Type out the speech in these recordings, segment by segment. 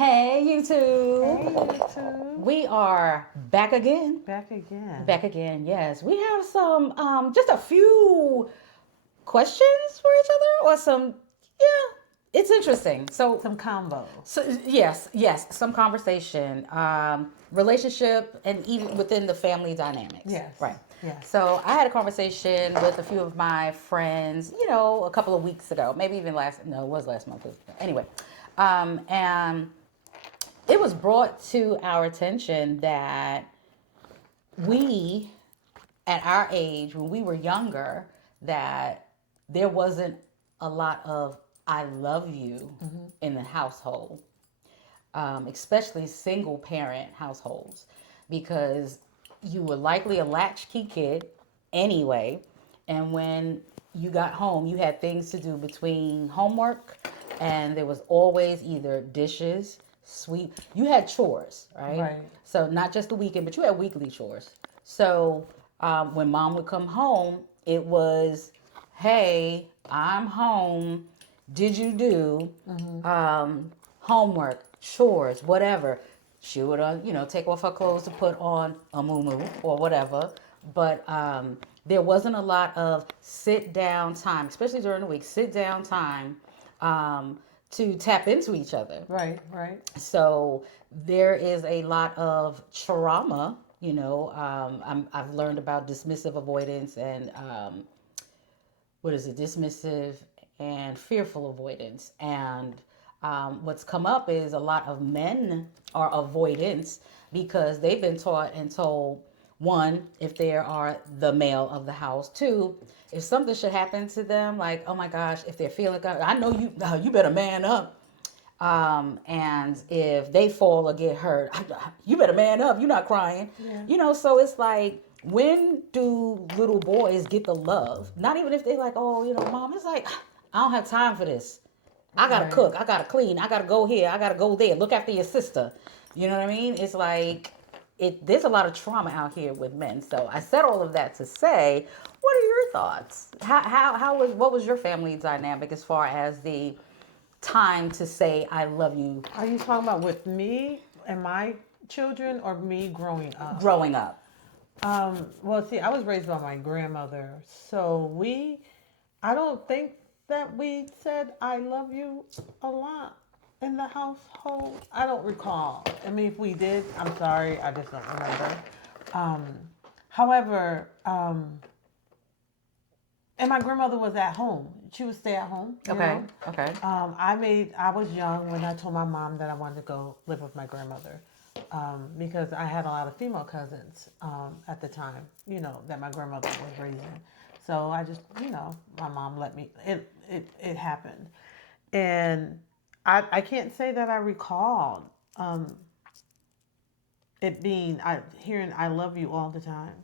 Hey, Hey, YouTube. YouTube. We are back again. Back again. Back again, yes. We have some, just a few questions for each other, or some, yeah, it's interesting. Some combos. Yes, some conversation, relationship, and even within the family dynamics. Yes. Right. Yes. So I had a conversation with a few of my friends, a couple of weeks ago, maybe even no, it was last month. Anyway, and it was brought to our attention that we, at our age, when we were younger, that there wasn't a lot of I love you in the household, especially single parent households, because you were likely a latchkey kid anyway. And when you got home, you had things to do between homework, and there was always either dishes, sweep. You had chores, right? Right. So not just the weekend, but you had weekly chores. So when mom would come home, it was, hey, I'm home. Did you do homework, chores, whatever? She would, take off her clothes to put on a moo or whatever. But there wasn't a lot of sit down time, especially during the week, sit down time to tap into each other. Right. Right. So there is a lot of trauma. I've learned about dismissive avoidance and what is it, dismissive and fearful avoidance. And what's come up is a lot of men are avoidance because they've been taught and told, one, if they are the male of the house, two, if something should happen to them, like, oh my gosh, if they're feeling, I know you better man up. And if they fall or get hurt, you better man up. You're not crying. Yeah. So it's like, when do little boys get the love? Not even if they like, oh, mom, it's like, I don't have time for this. I gotta Right. cook. I gotta clean. I gotta go here. I gotta go there. Look after your sister. You know what I mean? It's like, there's a lot of trauma out here with men. So I said all of that to say, what are your thoughts? What was your family dynamic as far as the time to say I love you Are you talking about with me and my children or me growing up? growing up? Well, see, I was raised by my grandmother. So I don't think that we said I love you a lot in the household. I don't recall. I mean, if we did, I'm sorry. I just don't remember. Um, however, and my grandmother was at home. She would stay at home. Okay. Okay. I was young when I told my mom that I wanted to go live with my grandmother, because I had a lot of female cousins at the time, that my grandmother was raising. So I just, my mom let me. It happened, and I can't say that I recalled it being hearing "I love you" all the time.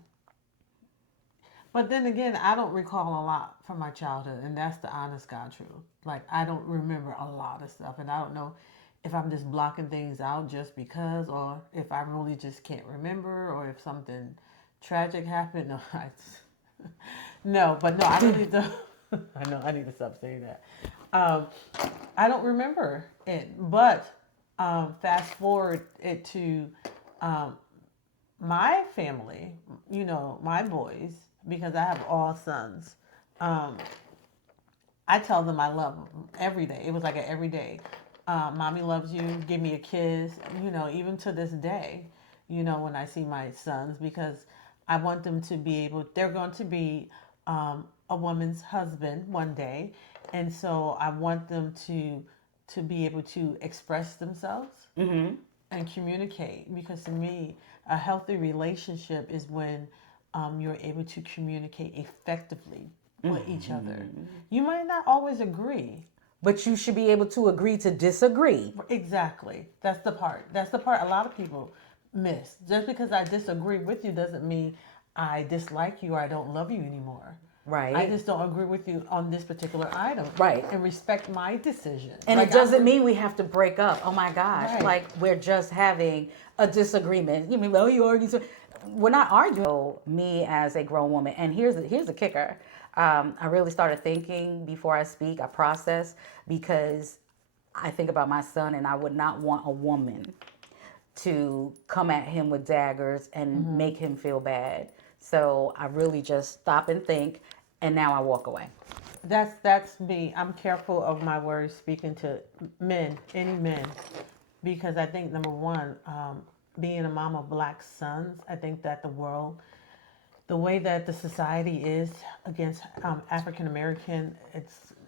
But then again, I don't recall a lot from my childhood, and that's the honest God truth. Like, I don't remember a lot of stuff, and I don't know if I'm just blocking things out just because, or if I really just can't remember, or if something tragic happened. No, no, but no, I really don't. I know I need to stop saying that. Um, I don't remember it, but fast forward it to um, my family, my boys, because I have all sons. Um, I tell them I love them every day. It was like an every day. Mommy loves you. Give me a kiss. Even to this day, when I see my sons, because I want them to be able. They're going to be a woman's husband one day, and so I want them to be able to express themselves Mm-hmm. and communicate, because to me a healthy relationship is when you're able to communicate effectively with each other. You might not always agree. But you should be able to agree to disagree. Exactly. That's the part a lot of people miss. Just because I disagree with you doesn't mean I dislike you or I don't love you anymore. I Right. just don't agree with you on this particular item. Right. And respect my decision. And Like, it doesn't mean we have to break up. Oh my gosh. Right. Like, we're just having a disagreement. You mean, oh, you argue. We're not arguing. So, me as a grown woman, and here's the kicker. I really started thinking before I speak. I process because I think about my son, and I would not want a woman to come at him with daggers and make him feel bad. So I really just stop and think, and now I walk away. That's me. I'm careful of my words speaking to men, any men, because I think number one, being a mom of black sons, I think that the way that the society is against African American,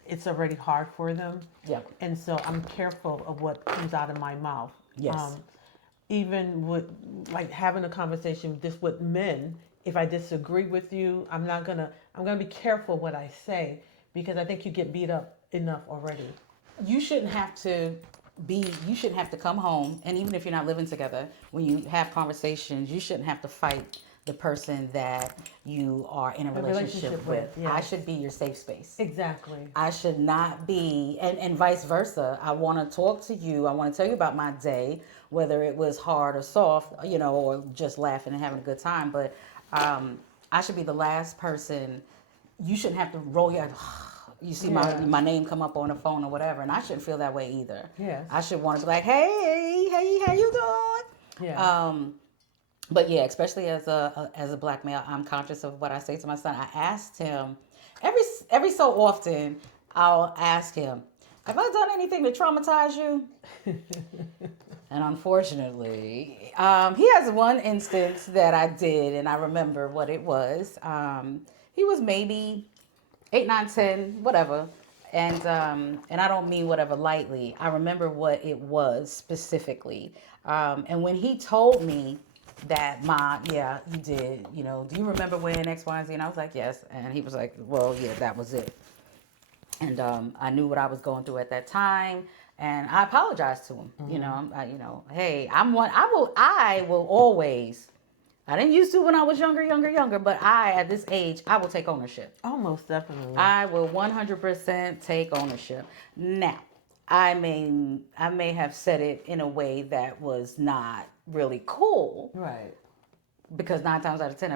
it's already hard for them. Yeah. And so I'm careful of what comes out of my mouth. Yes. Even with like having a conversation just with men, if I disagree with you, I'm gonna be careful what I say because I think you get beat up enough already. You shouldn't have to you shouldn't have to come home, and even if you're not living together, when you have conversations, you shouldn't have to fight the person that you are in a relationship with. yes. I should be your safe space. Exactly. I should not be, and vice versa. I want to talk to you. I want to tell you about my day, whether it was hard or soft, or just laughing and having a good time. But I should be the last person. You shouldn't have to roll your. You see my name come up on the phone or whatever, and I shouldn't feel that way either. Yes. I should want to be like, hey, how you doing? Yeah. But yeah, especially as a black male, I'm conscious of what I say to my son. I asked him every so often. I'll ask him, "Have I done anything to traumatize you?" And unfortunately, he has one instance that I did, and I remember what it was. He was maybe 8, 9, 10, whatever. And I don't mean whatever lightly. I remember what it was specifically. And when he told me that, yeah, you did, do you remember when X, Y, and Z? And I was like, yes. And he was like, well, yeah, that was it. And I knew what I was going through at that time. And I apologized to him. Hey, I will always. I didn't used to when I was younger, but at this age, I will take ownership. Oh, most definitely. I will 100% take ownership. Now, I may have said it in a way that was not really cool. Right. Because 9 times out of 10,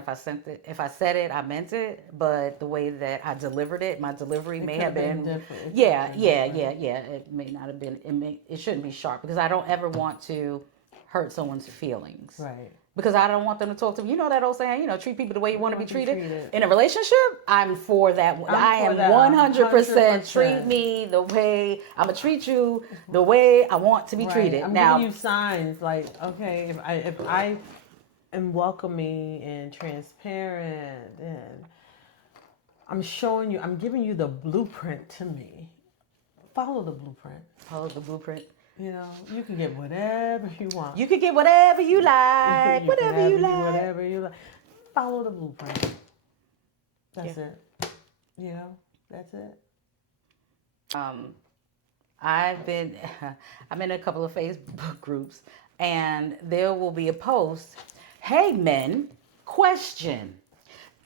if I said it, I meant it. But the way that I delivered it, my delivery may have been different. Yeah. It may not have been. It shouldn't be sharp because I don't ever want to hurt someone's feelings. Right. Because I don't want them to talk to me. You know that old saying, treat people the way you want to be treated. treated. In a relationship, I'm for that. I am 100% treat me the way I'm going to treat you the way I want to be treated. I'm now, giving you signs like, okay, if I am welcoming and transparent and I'm giving you the blueprint to me. Follow the blueprint. Follow the blueprint. You can get whatever you want. You can get whatever you like. Whatever you like. Whatever you like. Follow the blueprint. That's it. That's it. I'm in a couple of Facebook groups, and there will be a post, hey men, question.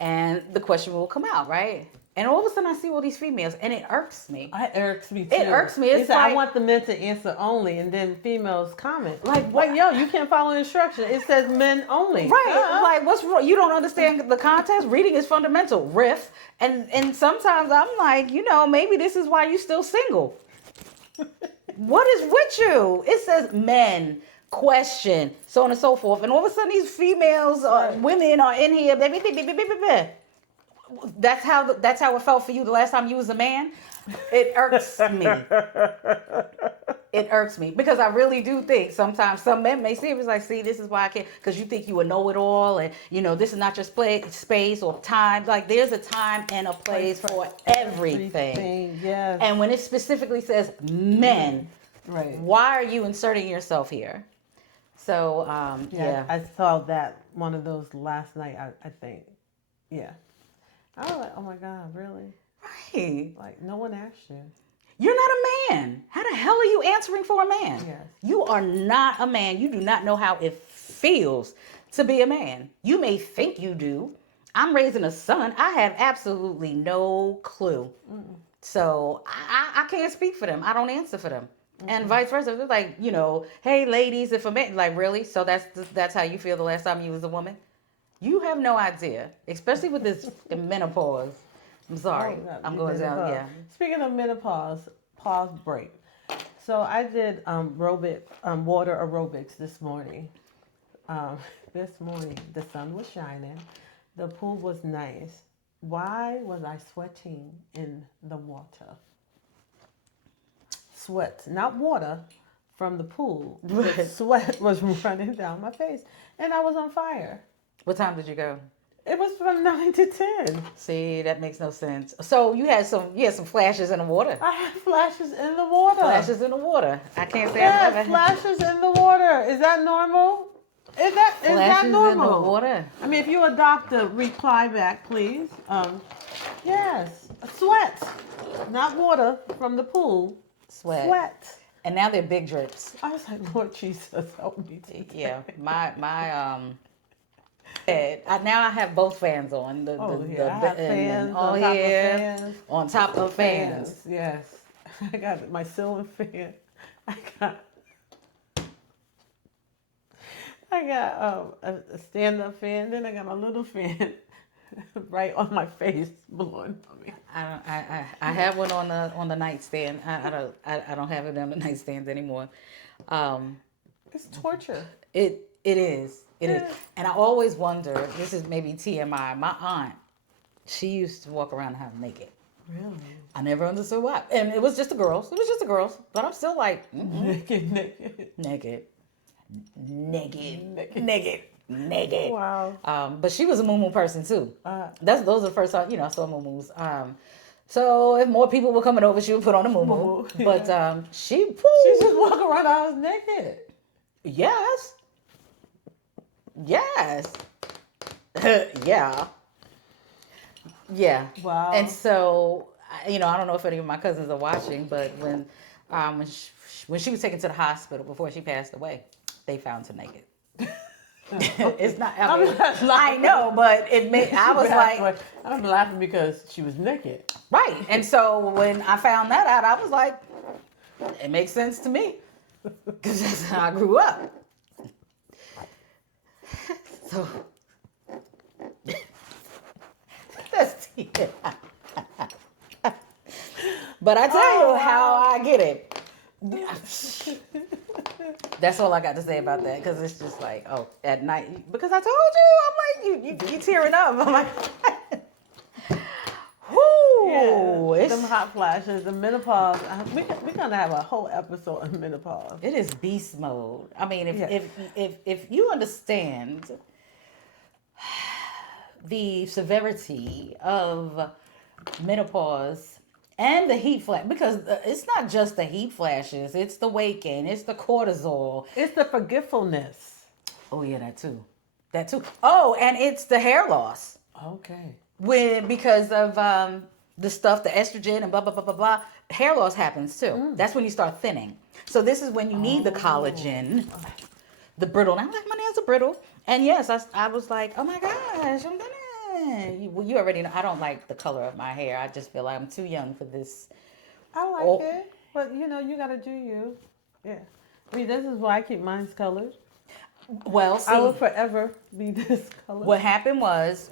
And the question will come out, right? And all of a sudden I see all these females, and it irks me. It irks me too. It irks me. It's I want the men to answer only, and then females comment. Like, yo, you can't follow instruction. It says men only. Right. Like, what's wrong? You don't understand the context. Reading is fundamental. Riff. And sometimes I'm like, maybe this is why you still single. What is with you? It says men, question, so on and so forth. And all of a sudden these females, women are in here. That's how it felt for you the last time you was a man. It irks me. It irks me because I really do think sometimes some men may see it as like, see, this is why I can't, because you think you would know it all, and this is not just space or time. Like there's a time and a place for everything. Yes. And when it specifically says men, right? Why are you inserting yourself here? So yeah, I saw that one of those last night. I think, yeah. I was like, oh my God, really? Right. Like, no one asked you. You're not a man. How the hell are you answering for a man? Yes. You are not a man. You do not know how it feels to be a man. You may think you do. I'm raising a son. I have absolutely no clue. So I can't speak for them. I don't answer for them. And vice versa. They're like, hey, ladies, if a man, like, really? So that's how you feel the last time you was a woman? You have no idea, especially with this menopause. I'm sorry. I'm going down. Yeah. Speaking of menopause, pause break. So I did water aerobics this morning. Um, this morning the sun was shining, the pool was nice. Why was I sweating in the water? Sweat, not water, from the pool. The sweat was running down my face, and I was on fire. What time did you go? It was from 9 to 10. See, that makes no sense. So you had some flashes in the water. I had flashes in the water. Flashes in the water. I can't say Yes, I've ever had flashes in the water. Is that normal? Is that flashes normal? in the water. I mean, if you're a doctor, reply back, please. Yes, sweat, not water from the pool. Sweat. And now they're big drips. I was like, Lord Jesus, help me today. Yeah, my now I have both fans on. I have fans on top of fans. On top of fans. Yes, I got my ceiling fan. I got a stand-up fan. Then I got my little fan right on my face, blowing on me. I have one on the nightstand. I don't have it on the nightstands anymore. It's torture. It is. It is. And I always wonder, this is maybe TMI, my aunt, she used to walk around the house naked. Really? I never understood why. And it was just the girls. It was just the girls. But I'm still like, naked. Wow. But she was a moo person too. Those are the first time, I saw moo. So if more people were coming over, she would put on a moo. But she just walk around the house naked. Yes. Yeah. Wow. And so, I don't know if any of my cousins are watching, but when she was taken to the hospital before she passed away, they found her naked. It's not. I know, but I was like, I'm laughing because she was naked. Right. And so when I found that out, I was like, it makes sense to me because that's how I grew up. So that's but I tell you how I get it. That's all I got to say about that because it's just like, at night, because I told you, I'm like, you tearing up. I'm like, whoo, some hot flashes, the menopause. We're gonna have a whole episode on menopause. It is beast mode. I mean, if you understand the severity of menopause and the heat flash, because it's not just the heat flashes, it's the weight gain, it's the cortisol, it's the forgetfulness. Oh yeah, that too. Oh, and it's the hair loss. Okay. Because of the stuff, the estrogen and blah blah blah blah blah, hair loss happens too. That's when you start thinning. So this is when you need the collagen, the brittle. And I'm like, my nails are brittle. And yes, I was like, oh my gosh, I'm gonna. You already know I don't like the color of my hair. I just feel like I'm too young for this. I like it, but you gotta do you. Yeah. I mean, this is why I keep mine colored. Well, see, I will forever be this color. What happened was,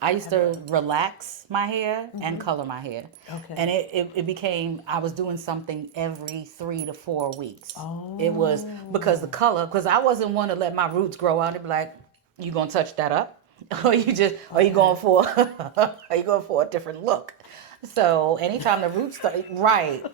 I used to relax my hair and color my hair. Okay. And it became, I was doing something every 3 to 4 weeks. Oh. It was because the color, because I wasn't one to let my roots grow out and be like, you gonna touch that up? Or you going for a different look? So anytime the roots start, right.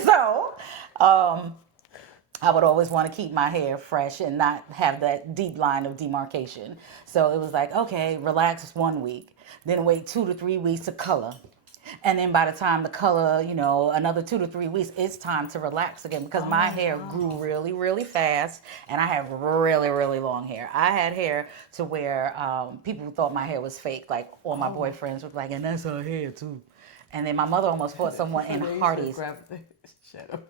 So, I would always want to keep my hair fresh and not have that deep line of demarcation. So it was like, okay, relax 1 week, then wait 2 to 3 weeks to color. And then by the time the color, another 2 to 3 weeks, it's time to relax again because my hair grew really, really fast and I have really, really long hair. I had hair to where people thought my hair was fake, like all my boyfriends were like, and that's her hair too. And then my mother almost fought someone in Hardee's. Shut up.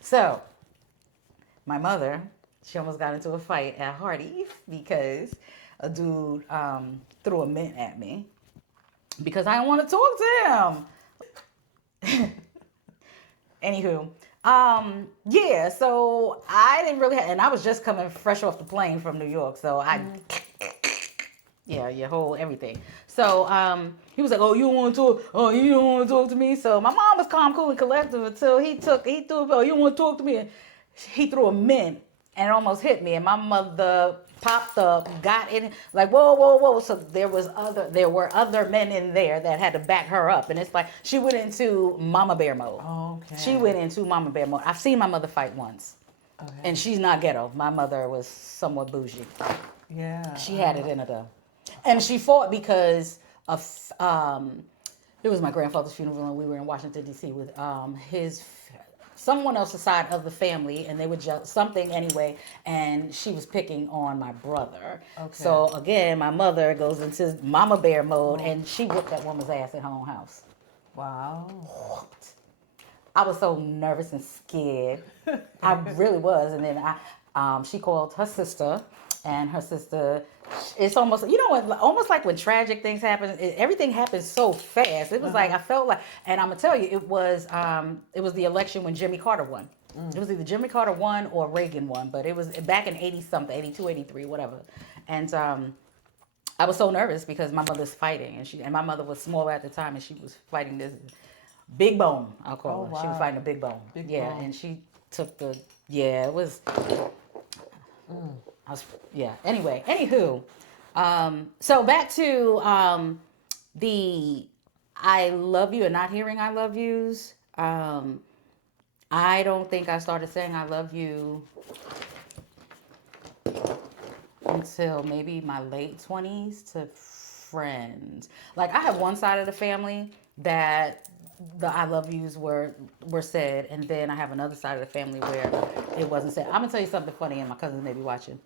So, my mother, she almost got into a fight at Hardee's because a dude threw a mint at me because I didn't want to talk to him. Anywho, Yeah, so I didn't really and I was just coming fresh off the plane from New York, so yeah, your whole everything. So he was like, "Oh, you don't want to talk? Oh, you don't want to talk to me?" So my mom was calm, cool, and collective until he threw, "Oh, you don't want to talk to me?" And he threw a mint and it almost hit me, and my mother popped up, got in, like, whoa, whoa, whoa. So there were other men in there that had to back her up, and it's like she went into mama bear mode. Okay. She went into mama bear mode. I've seen my mother fight once, and she's not ghetto. My mother was somewhat bougie. Yeah. She had it in her though. And she fought because of it was my grandfather's funeral, and we were in Washington D.C. with his someone else's side of the family, and they were just something anyway, and she was picking on my brother. Okay. So again, my mother goes into mama bear mode, and she whipped that woman's ass at her own house. Wow. I was so nervous and scared. I really was. And then she called her sister, and her sister, it's almost, you know what, almost like when tragic things happen, everything happens so fast. It was like, I felt like, and I'm going to tell you, it was the election when Jimmy Carter won. It was either Jimmy Carter won or Reagan won, but it was back in 80 something, 82, 83, whatever. And I was so nervous because my mother's fighting, and my mother was smaller at the time, and she was fighting this big bone, I'll call her. wow. She was fighting a big bone. Big bone. And she took it was, anyway, anywho. So back to the I love you and not hearing I love yous. I don't think I started saying I love you until maybe my late 20s to friends. Like, I have one side of the family that the I love yous were said, and then I have another side of the family where it wasn't said. I'm gonna tell you something funny, and my cousins may be watching.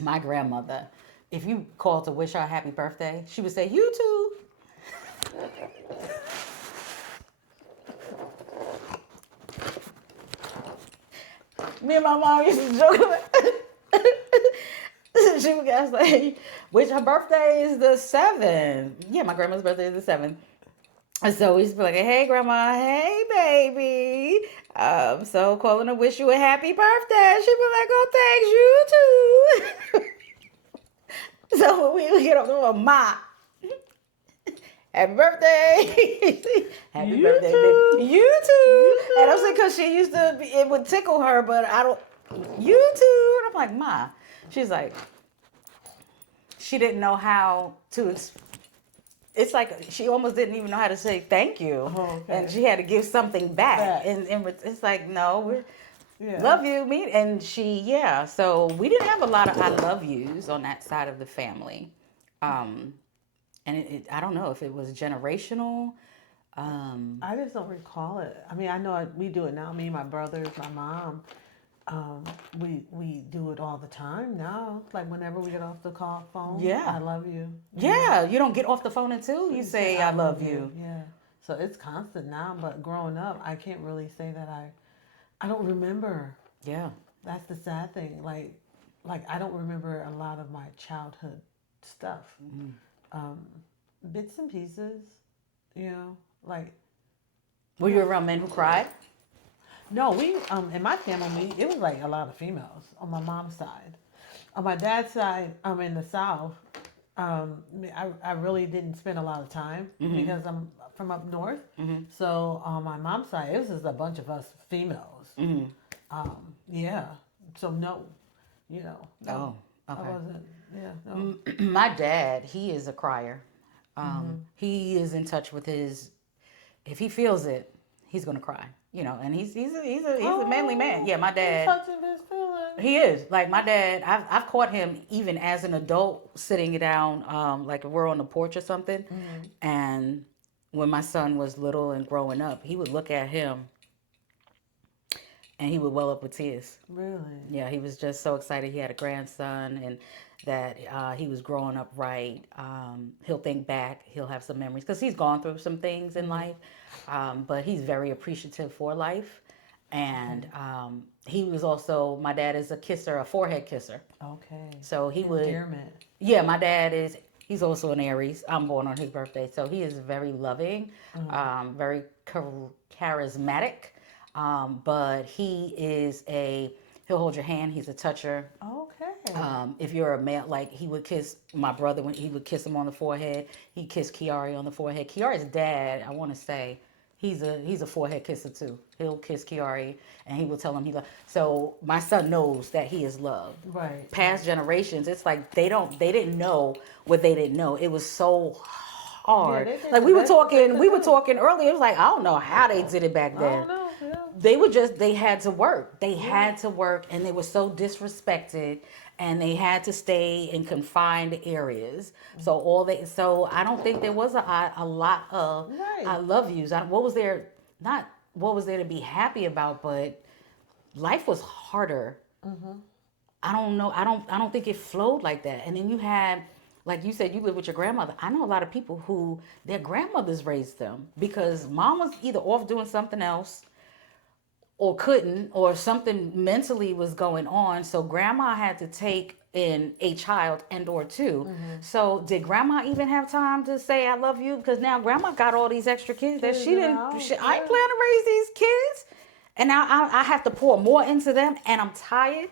My grandmother, if you called to wish her a happy birthday, she would say, "You too." Me and my mom used to joke about she would ask, like, which her birthday is the 7th. Yeah, my grandma's birthday is the 7th. And so we used to be like, "Hey, grandma, hey, baby. So calling to wish you a happy birthday." She'd be like, "Oh, thanks, you too." So we would get up to her, "Ma, happy birthday." Happy You birthday, too. baby. You too. And I'm saying, because she used to, it would tickle her, but I don't, you too. And I'm like, "Ma." She's like, she didn't know how to it's like she almost didn't even know how to say thank you. Okay. And she had to give something back. And it's like, no, love you, me. And so we didn't have a lot of I love yous on that side of the family. And I don't know if it was generational. I just don't recall it. I mean, I know we do it now. Me, my brothers, my mom. We do it all the time now. Like, whenever we get off the phone, Yeah. I love you. Yeah, you don't get off the phone until you say I love you. Yeah. So it's constant now, but growing up, I can't really say that I don't remember. Yeah. That's the sad thing. Like I don't remember a lot of my childhood stuff. Bits and pieces, like. Were you around men who cried? No, we in my family, it was like a lot of females on my mom's side. On my dad's side, I'm in the South. I really didn't spend a lot of time because I'm from up north. So on my mom's side, it was just a bunch of us females. Yeah. So no, Oh, okay. I wasn't. Yeah. No. My dad, he is a crier. He is in touch with if he feels it, he's gonna cry. And he's a manly man. Yeah, my dad. Touching his feelings. He is. Like, my dad, I've caught him even as an adult sitting down, like if we're on the porch or something. And when my son was little and growing up, he would look at him and he would well up with tears. Really? Yeah, he was just so excited he had a grandson and that he was growing up right. He'll think back, he'll have some memories because he's gone through some things in life, but he's very appreciative for life. And he was also, my dad is a forehead kisser. Okay. So he would. Endearment. Yeah, my dad is. He's also an Aries. I'm born on his birthday, so he is very loving, very charismatic. But he'll hold your hand. He's a toucher. Okay. If you're a male, like he would kiss my brother when he would kiss him on the forehead. He kissed Kiari on the forehead. Kiari's dad, I want to say, he's a forehead kisser too. He'll kiss Kiari and he will tell him he loves. So my son knows that he is loved. Right. Past generations, it's like they didn't know what they didn't know. It was so hard. they did Like the we were best that they talking, could we were do. talking earlier. It was like I don't know how they did it back I then. don't know. Yeah. They had to work. They had to work, and they were so disrespected, and they had to stay in confined areas. So I don't think there was a lot of Right. I love yous. What was there? Not what was there to be happy about, but life was harder. I don't know. I don't think it flowed like that. And then you had, like you said, you live with your grandmother. I know a lot of people who their grandmothers raised them because mom was either off doing something else or couldn't, or something mentally was going on. So grandma had to take in a child and or 2. So did grandma even have time to say I love you? Because now grandma got all these extra kids that she didn't. I ain't plan to raise these kids, and now I have to pour more into them, and I'm tired,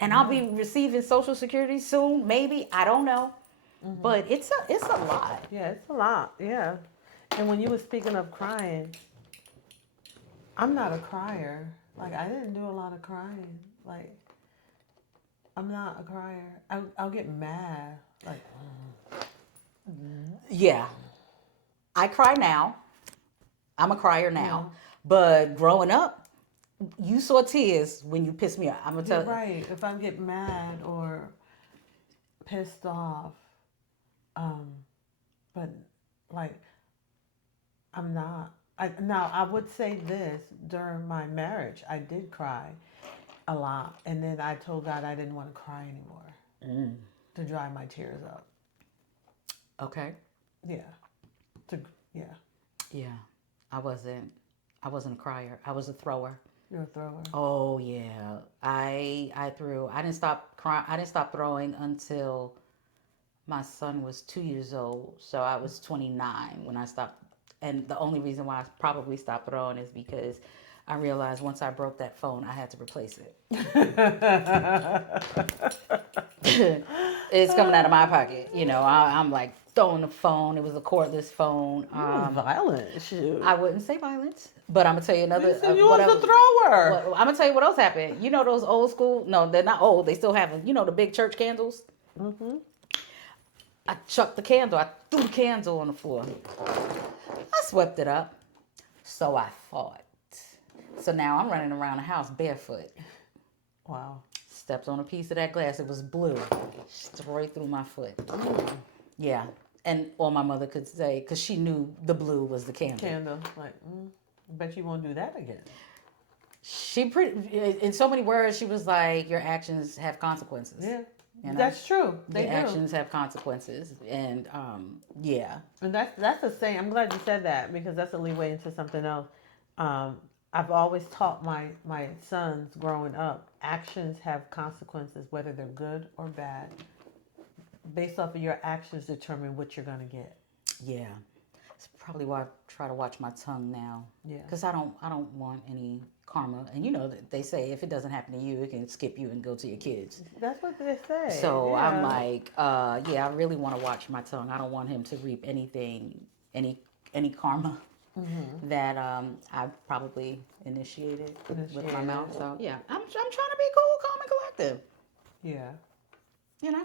and I'll be receiving Social Security soon. Maybe I don't know, but it's a lot. Yeah, it's a lot. Yeah. And when you were speaking of crying, I'm not a crier. Like I didn't do a lot of crying. Like I'm not a crier. I'll get mad. Like Yeah, I cry now. I'm a crier now, Yeah. but growing up, you saw tears when you pissed me off. I'm gonna you're tell you. right. If I get mad or pissed off, um, but like I'm not. Now I would say this during my marriage, I did cry a lot, and then I told God I didn't want to cry anymore to dry my tears up. Okay. Yeah, to yeah, Yeah. I wasn't. I wasn't a crier. I was a thrower. you're a thrower. Oh yeah. I threw. I didn't stop crying. I didn't stop throwing until my son was 2 years old. So I was 29 when I stopped. And the only reason why I probably stopped throwing is because I realized once I broke that phone, I had to replace it. It's coming out of my pocket. I'm like throwing the phone. It was a cordless phone. You was violent. Shoot. I wouldn't say violence, but I'm gonna tell you another. You said you was a thrower. I'm gonna tell you what else happened. You know those old school? No, they're not old. They still have them. You know the big church candles. I chucked the candle. I threw the candle on the floor. I swept it up. So I thought. So now I'm running around the house barefoot. Wow. Stepped on a piece of that glass. It was blue. Straight through my foot. Yeah. And all my mother could say, because she knew the blue was the candle. Like, bet you won't do that again. In so many words, she was like, your actions have consequences. Yeah. You know? That's true. They Your do. actions have consequences. And yeah. And that's the same. I'm glad you said that because that's a leeway into something else. I've always taught my sons growing up, actions have consequences, whether they're good or bad. Based off of your actions, determine what you're gonna get. Yeah. It's probably why I try to watch my tongue now. Yeah. Because I don't want any karma. And you know, they say if it doesn't happen to you, it can skip you and go to your kids. That's what they say. So yeah. I'm like, yeah, I really want to watch my tongue. I don't want him to reap anything, any karma that I probably initiated with my mouth. So yeah, I'm trying to be cool, calm, and collective. Yeah. You know.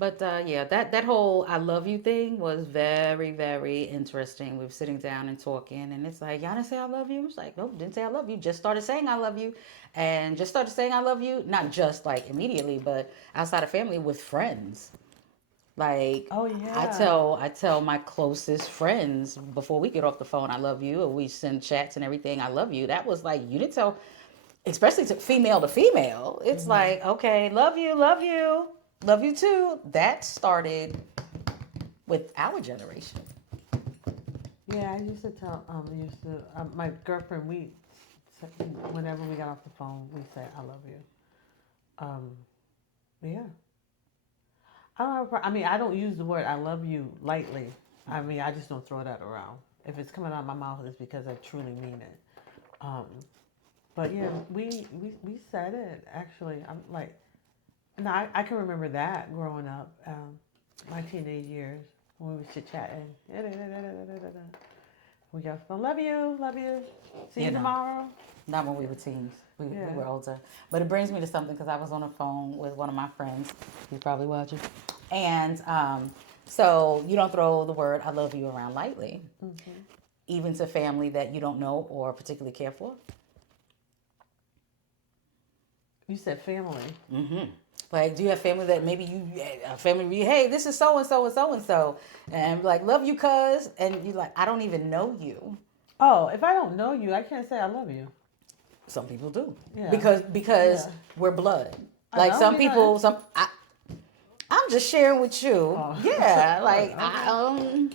But yeah, that whole I love you thing was very, very interesting. We were sitting down and talking, and it's like, y'all didn't say I love you? It's like, nope, didn't say I love you. Just started saying I love you. And just started saying I love you, not just like immediately, but outside of family with friends. Like, oh yeah, I tell my closest friends before we get off the phone, I love you, or we send chats and everything, I love you. That was like, you didn't tell, especially to female. It's like, okay, love you. Love you too. That started with our generation. Yeah, I used to tell my girlfriend, whenever we got off the phone, we say I love you. Yeah. I don't use the word I love you lightly. I just don't throw that around. If it's coming out of my mouth, it's because I truly mean it. But yeah, we said it actually. I'm like, and I can remember that growing up, my teenage years when we was chit chatting. We go, "I love you, love you. See you You know, tomorrow." not when we were teens. We Yeah. were older. But it brings me to something because I was on the phone with one of my friends. He's probably watching. And so you don't throw the word "I love you" around lightly, even to family that you don't know or particularly care for. You said family. Like, do you have family that maybe a family where you, hey, this is so and so and so and so, and like, love you, cuz, and you like, I don't even know you. Oh, if I don't know you, I can't say I love you. Some people do, Yeah. because Yeah. we're blood. I Like know, some we people, know. I'm just sharing with you. Oh. Yeah, like Okay.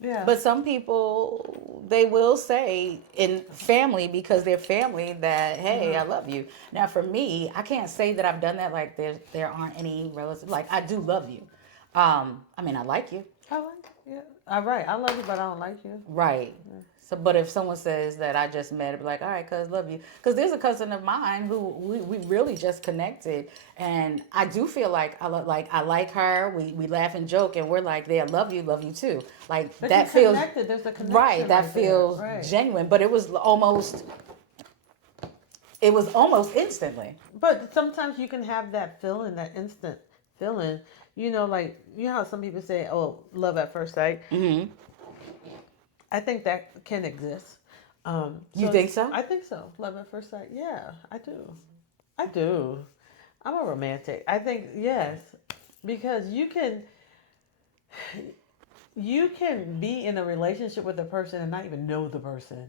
Yeah. but some people they will say in family because they're family that hey, I love you. Now for me, I can't say that I've done that. Like there aren't any relatives. Like I do love you. I mean I like you. I like you. Yeah. All right. I love you, but I don't like you. Right. So, but if someone says that I just met, I'd be like, all right, cuz, love you. Because there's a cousin of mine who we really just connected, and I do feel like I like her. We laugh and joke, and we're like, there, love you too. Like But that you feels connected. There's a connection. right. That Right there. feels Right. genuine. But it was almost instantly. But sometimes you can have that feeling, that instant feeling. Like how some people say, "Oh, love at first sight." I think that can exist. You think so? I think so. Love at first sight. Yeah, I do. I do. I'm a romantic. I think yes, because you can be in a relationship with a person and not even know the person.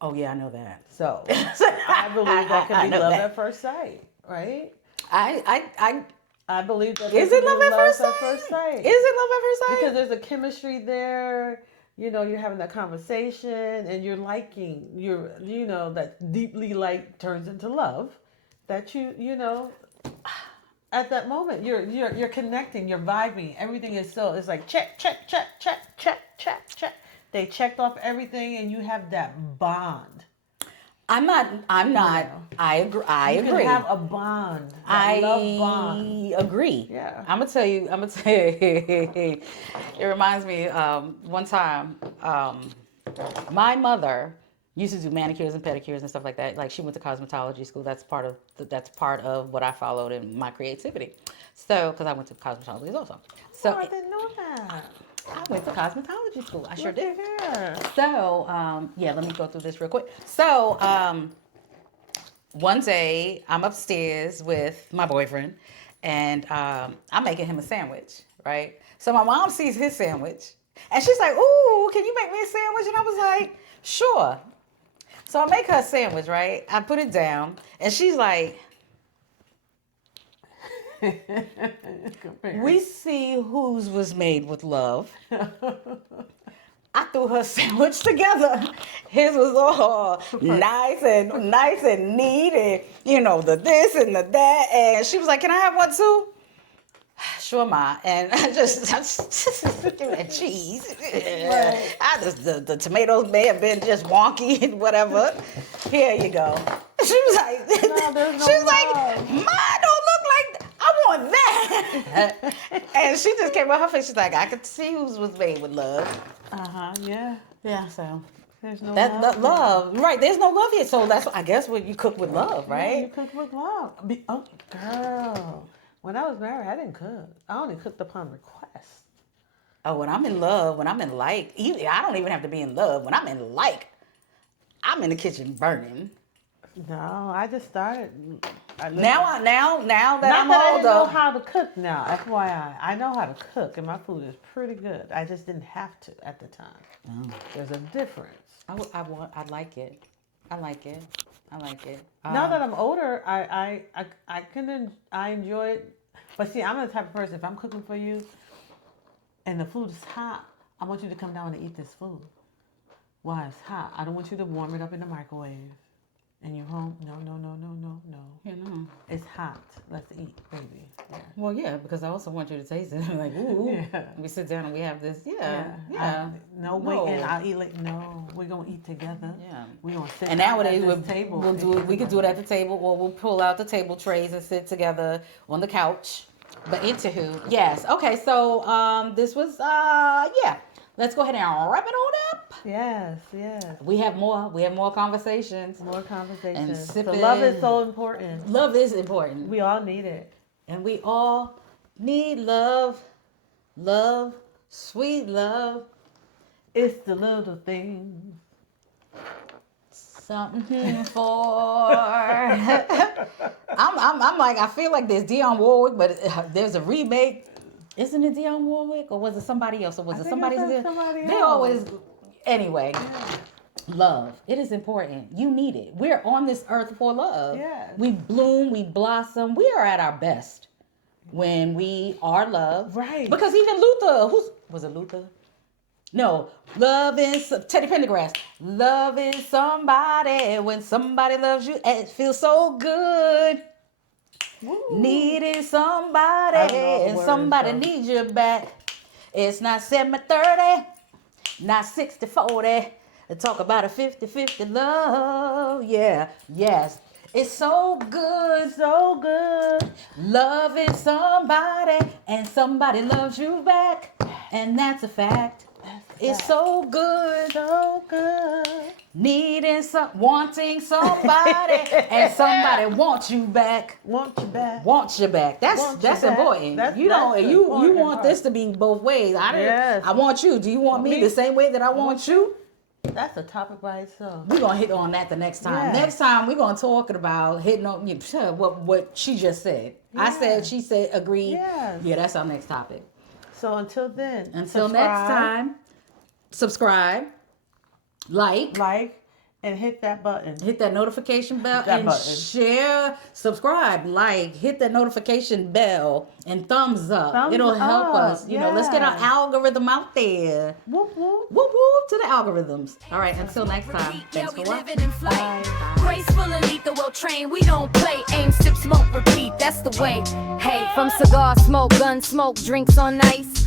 Oh yeah, I know that. So I believe that I can be know love that. at first sight, right? I I believe that there is can it be love at love first at sight? first sight. Is it love at first sight? Because there's a chemistry there. You're having that conversation and that deeply like turns into love. That at that moment you're connecting, you're vibing. Everything is it's like check, check, check, check, check, check, check. They checked off everything and you have that bond. I'm not. I'm not. know. I agree. I You agree. can have a bond, that love bond. Agree. Yeah. I'm gonna tell you. I'm gonna tell you. It reminds me. One time, my mother used to do manicures and pedicures and stuff like that. Like she went to cosmetology school. That's part of what I followed in my creativity. So, because I went to cosmetology also. So Oh, I didn't know that. I went to cosmetology school. I sure Look did. at here. So, yeah, let me go through this real quick. So, one day I'm upstairs with my boyfriend and I'm making him a sandwich, right? So my mom sees his sandwich and she's like, "Ooh, can you make me a sandwich?" And I was like, "Sure." So I make her a sandwich, right? I put it down and she's like, "We see whose was made with love." I threw her sandwich together. His was all nice and neat, and the this and the that. And she was like, "Can I have one too?" Sure, ma. And I just cheese. Right. The tomatoes may have been just wonky and whatever. Here you go. She was like, No, there's no she was like, love. mine don't look like. I want that. And she just came on her face. She's like, I could see whose was made with love. Yeah. Yeah, so There's no that love. love, right? There's no love yet, so that's I guess what you cook with love, Yeah, right? you cook with love. Oh, girl. When I was married, I didn't cook. I only cooked upon request. Oh, when I'm in love, when I'm in like, I don't even have to be in love. When I'm in like, I'm in the kitchen burning. No, I just started. Now that Not I'm that I older, didn't know how to cook now, FYI. I know how to cook and my food is pretty good. I just didn't have to at the time. There's a difference. I like it. I like it. I like it. Now that I'm older, I enjoy it. But see, I'm the type of person, if I'm cooking for you and the food is hot, I want you to come down and eat this food. Why it's hot. I don't want you to warm it up in the microwave. and you home. No. You know. It's hot. Let's eat, baby. Yeah. Well, yeah, because I also want you to taste it. Like, ooh, Yeah. we sit down and we have this. Yeah. No, waiting. I'll eat like no. We're gonna eat together. Yeah. We're gonna sit. And down nowadays at this table. we'll do it. We could do it at the table, or we'll pull out the table trays and sit together on the couch. But anywho, yes. Okay, so this was yeah. Let's go ahead and wrap it on up. Yes. We have more. We have more conversations. More conversations. And So sipping. love is so important. Love is important. We all need it. And we all need love. Love, sweet love. It's the little things. Something for. I'm like, I feel like there's Dionne Warwick, but there's a remake. Isn't it Dionne Warwick, or was it somebody else, or was it somebody else? They always. Anyway, love. It is important. You need it. We're on this earth for love. Yes. We bloom. We blossom. We are at our best when we are loved. Right. Because even Luther, was it Luther? No, love is Teddy Pendergrass. Love is somebody when somebody loves you. It feels so good. Woo. Needing somebody and somebody needs you back. It's not 70-30, not 60-40. Talk about a 50-50 love. Yeah, yes. It's so good, so good. Loving somebody and somebody loves you back. And that's a fact. It's so good, so good. Wanting somebody, and somebody wants you back. Want you back. Wants you back. That's important. You want this to be both ways. I want you. Do you want me the same way that I want you? That's a topic by itself. We're gonna hit on that the next time. Next time we're gonna talk about hitting on what she just said. I said, she said, agreed. Yes. Yeah, that's our next topic. So until then. Until next time. Subscribe, like, and hit that button. Hit that notification bell and share. Subscribe, like, hit that notification bell and thumbs up. It'll help us. You know, let's get our algorithm out there. Whoop whoop. Whoop whoop to the algorithms. All right, until next time. Thanks for watching. Bye. Graceful and lethal, well trained. We don't play. Aim, sip, smoke, repeat. That's the way. Hey, from cigar smoke, gun smoke, drinks on ice.